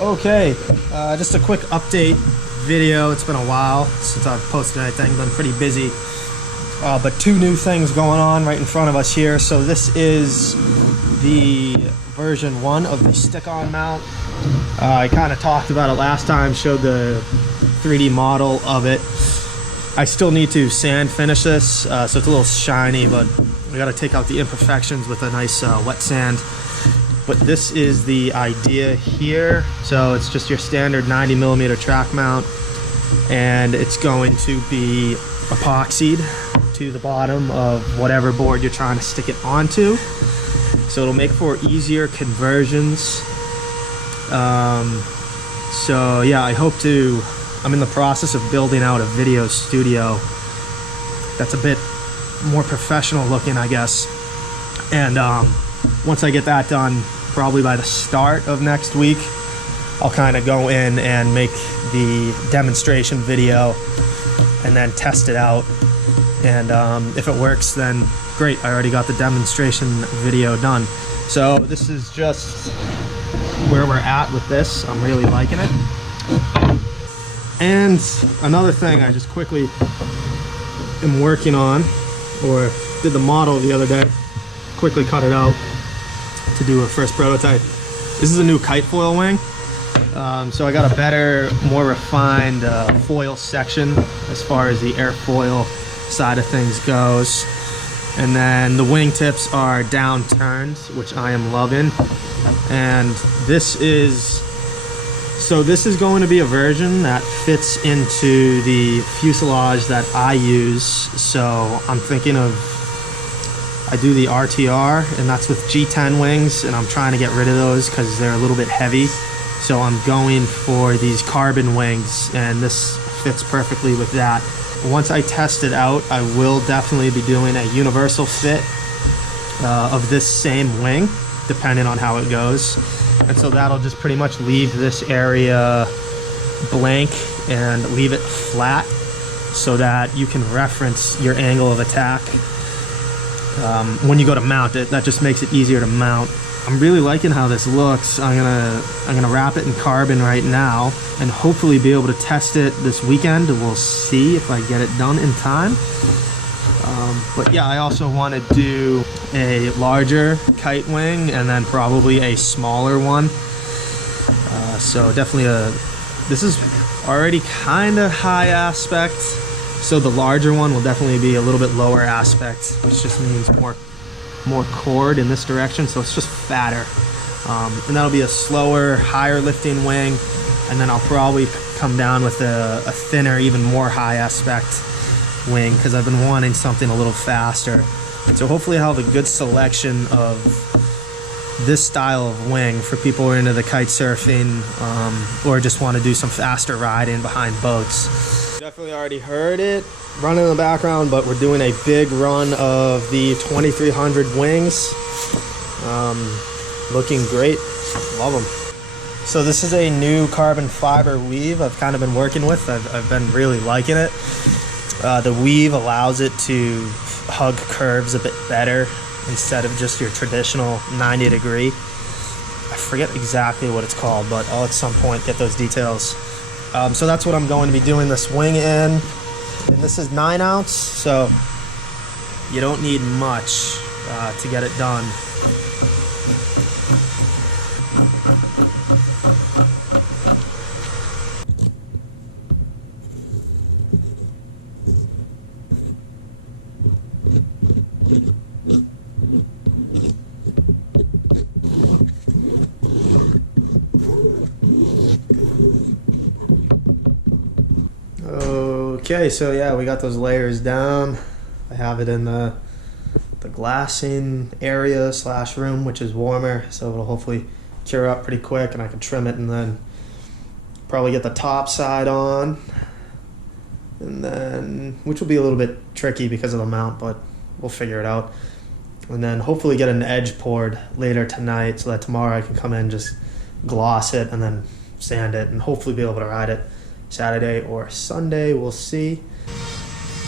Okay, just a quick update video. It's been a while since I've posted anything. Been pretty busy, but two new things going on right in front of us here. So this is the version 1 of the stick-on mount. I kind of talked about it last time, showed the 3D model of it. I still need to sand finish this, so it's a little shiny, but we got to take out the imperfections with a nice wet sand. But this is the idea here. So it's just your standard 90mm track mount, and it's going to be epoxied to the bottom of whatever board you're trying to stick it onto. So it'll make for easier conversions. So yeah, I'm in the process of building out a video studio that's a bit more professional looking, I guess. And once I get that done, probably by the start of next week, I'll kind of go in and make the demonstration video and then test it out. And if it works, then great, I already got the demonstration video done. So this is just where we're at with this. I'm really liking it. And another thing I just quickly am working on, or did the model the other day, quickly cut it out to do a first prototype. This is a new kitefoil wing. So I got a better, more refined foil section as far as the airfoil side of things goes. And then the wingtips are downturned, which I am loving. And this is going to be a version that fits into the fuselage that I use. So I'm thinking of, I do the RTR, and that's with G10 wings, and I'm trying to get rid of those because they're a little bit heavy. So I'm going for these carbon wings, and this fits perfectly with that. Once I test it out, I will definitely be doing a universal fit of this same wing, depending on how it goes. And so that'll just pretty much leave this area blank and leave it flat so that you can reference your angle of attack when you go to mount it. That just makes it easier to mount. I'm really liking how this looks. I'm gonna wrap it in carbon right now and hopefully be able to test it this weekend. We'll see if I get it done in time. But yeah, I also want to do a larger kite wing and then probably a smaller one. So definitely this is already kind of high aspect. So the larger one will definitely be a little bit lower aspect, which just means more chord in this direction. So it's just fatter. And that'll be a slower, higher lifting wing. And then I'll probably come down with a thinner, even more high aspect wing, because I've been wanting something a little faster. So hopefully I'll have a good selection of this style of wing for people who are into the kite surfing or just want to do some faster riding behind boats. Definitely already heard it running in the background, but we're doing a big run of the 2300 wings. Looking great, love them. So this is a new carbon fiber weave I've kind of been working with. I've been really liking it. The weave allows it to hug curves a bit better instead of just your traditional 90 degree. I forget exactly what it's called, but I'll at some point get those details. So that's what I'm going to be doing this wing in. And this is 9 ounce, so you don't need much to get it done. Okay, so yeah, we got those layers down. I have it in the glassing area / room, which is warmer, so it'll hopefully cure up pretty quick, and I can trim it and then probably get the top side on, and then, which will be a little bit tricky because of the mount, but we'll figure it out. And then hopefully get an edge poured later tonight so that tomorrow I can come in, just gloss it and then sand it, and hopefully be able to ride it Saturday or Sunday. We'll see.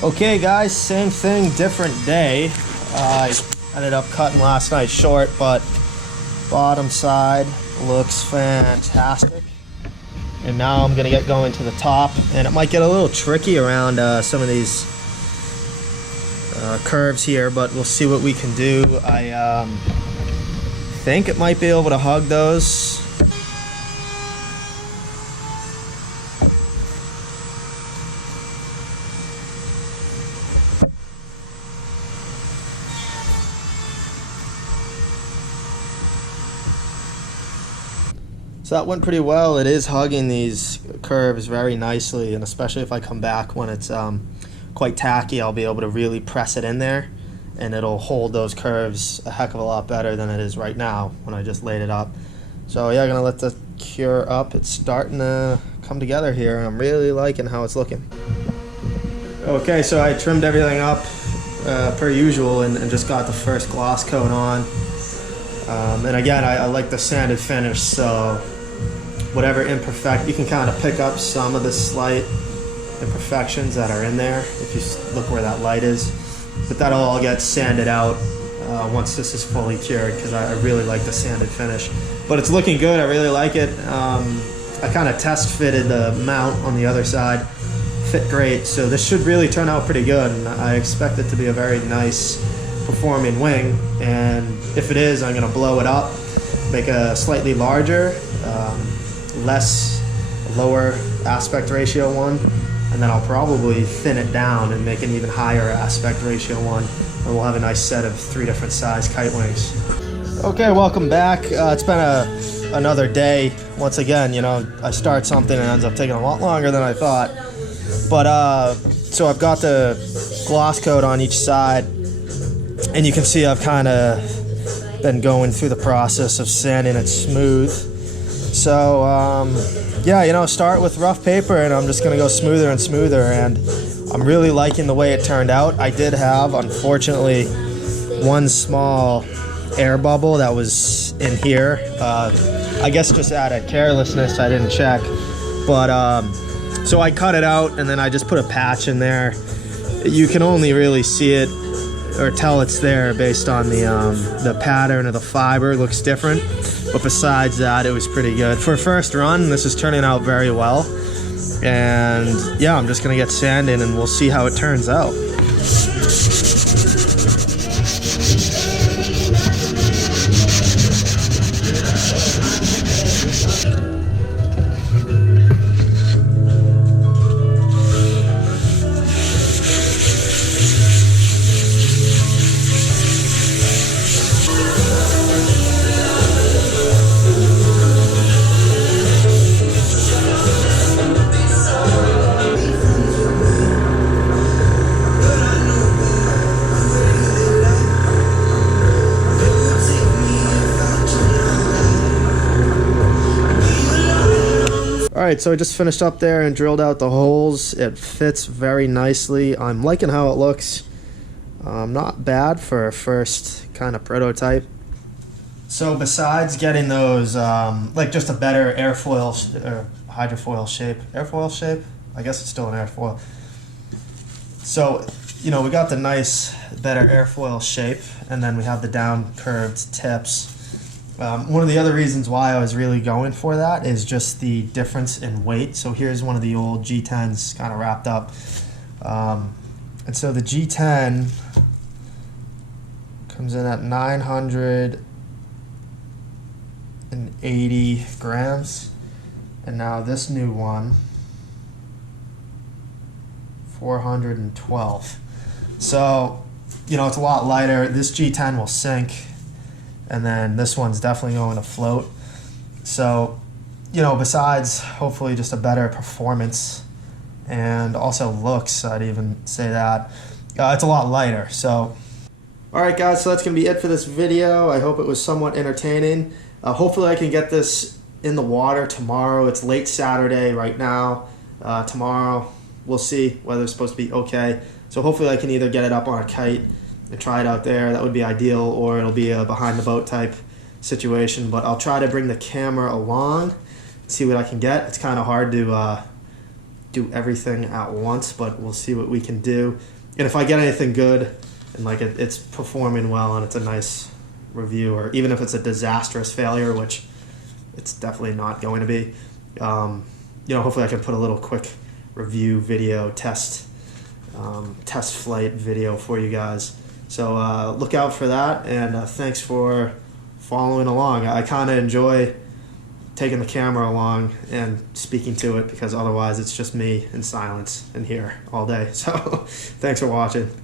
Okay guys, same thing, different day. I ended up cutting last night short, but Bottom side looks fantastic. And now I'm gonna get going to the top, and it might get a little tricky around some of these curves here, but we'll see what we can do. I think it might be able to hug those. So that went pretty well. It is hugging these curves very nicely, and especially if I come back when it's quite tacky, I'll be able to really press it in there, and it'll hold those curves a heck of a lot better than it is right now when I just laid it up. So yeah, I'm gonna let the cure up. It's starting to come together here, and I'm really liking how it's looking. Okay, so I trimmed everything up per usual, and just got the first gloss coat on. And again, I like the sanded finish, so whatever imperfect, you can kind of pick up some of the slight imperfections that are in there if you look where that light is, but that'll all get sanded out once this is fully cured, because I really like the sanded finish. But it's looking good. I really like it. I kind of test fitted the mount on the other side, fit great, so this should really turn out pretty good, and I expect it to be a very nice performing wing. And if it is, I'm gonna blow it up, make a slightly larger, lower aspect ratio one, and then I'll probably thin it down and make an even higher aspect ratio one, and we'll have a nice set of 3 different size kite wings. Okay, welcome back. It's been another day. Once again, you know, I start something and it ends up taking a lot longer than I thought. But so I've got the gloss coat on each side, and you can see I've kind of been going through the process of sanding it smooth. So yeah, you know, start with rough paper, and I'm just gonna go smoother and smoother, and I'm really liking the way it turned out. I did have, unfortunately, one small air bubble that was in here. I guess just out of carelessness, I didn't check, but so I cut it out, and then I just put a patch in there. You can only really see it or tell it's there based on the pattern of the fiber. It looks different, but besides that, it was pretty good. For a first run, this is turning out very well, and yeah, I'm just gonna get sand in and we'll see how it turns out. Alright, so I just finished up there and drilled out the holes. It fits very nicely. I'm liking how it looks. Not bad for a first kind of prototype. So besides getting those, like just a better airfoil or hydrofoil shape, airfoil shape? I guess it's still an airfoil. So, you know, we got the nice, better airfoil shape, and then we have the down curved tips. One of the other reasons why I was really going for that is just the difference in weight. So here's one of the old G10s kind of wrapped up. And so the G10 comes in at 980 grams. And now this new one, 412. So, you know, it's a lot lighter. This G10 will sink, and then this one's definitely going to float. So, you know, besides hopefully just a better performance and also looks, I'd even say that, it's a lot lighter. So, alright guys, so that's going to be it for this video. I hope it was somewhat entertaining. Hopefully I can get this in the water tomorrow. It's late Saturday right now. Tomorrow we'll see whether it's supposed to be okay. So hopefully I can either get it up on a kite and try it out there. That would be ideal, or it'll be a behind the boat type situation. But I'll try to bring the camera along, see what I can get. It's kind of hard to do everything at once, but we'll see what we can do. And if I get anything good and like it's performing well and it's a nice review, or even if it's a disastrous failure, which it's definitely not going to be. You know, hopefully I can put a little quick review video, test flight video for you guys. So look out for that, and thanks for following along. I kind of enjoy taking the camera along and speaking to it, because otherwise it's just me in silence in here all day. So thanks for watching.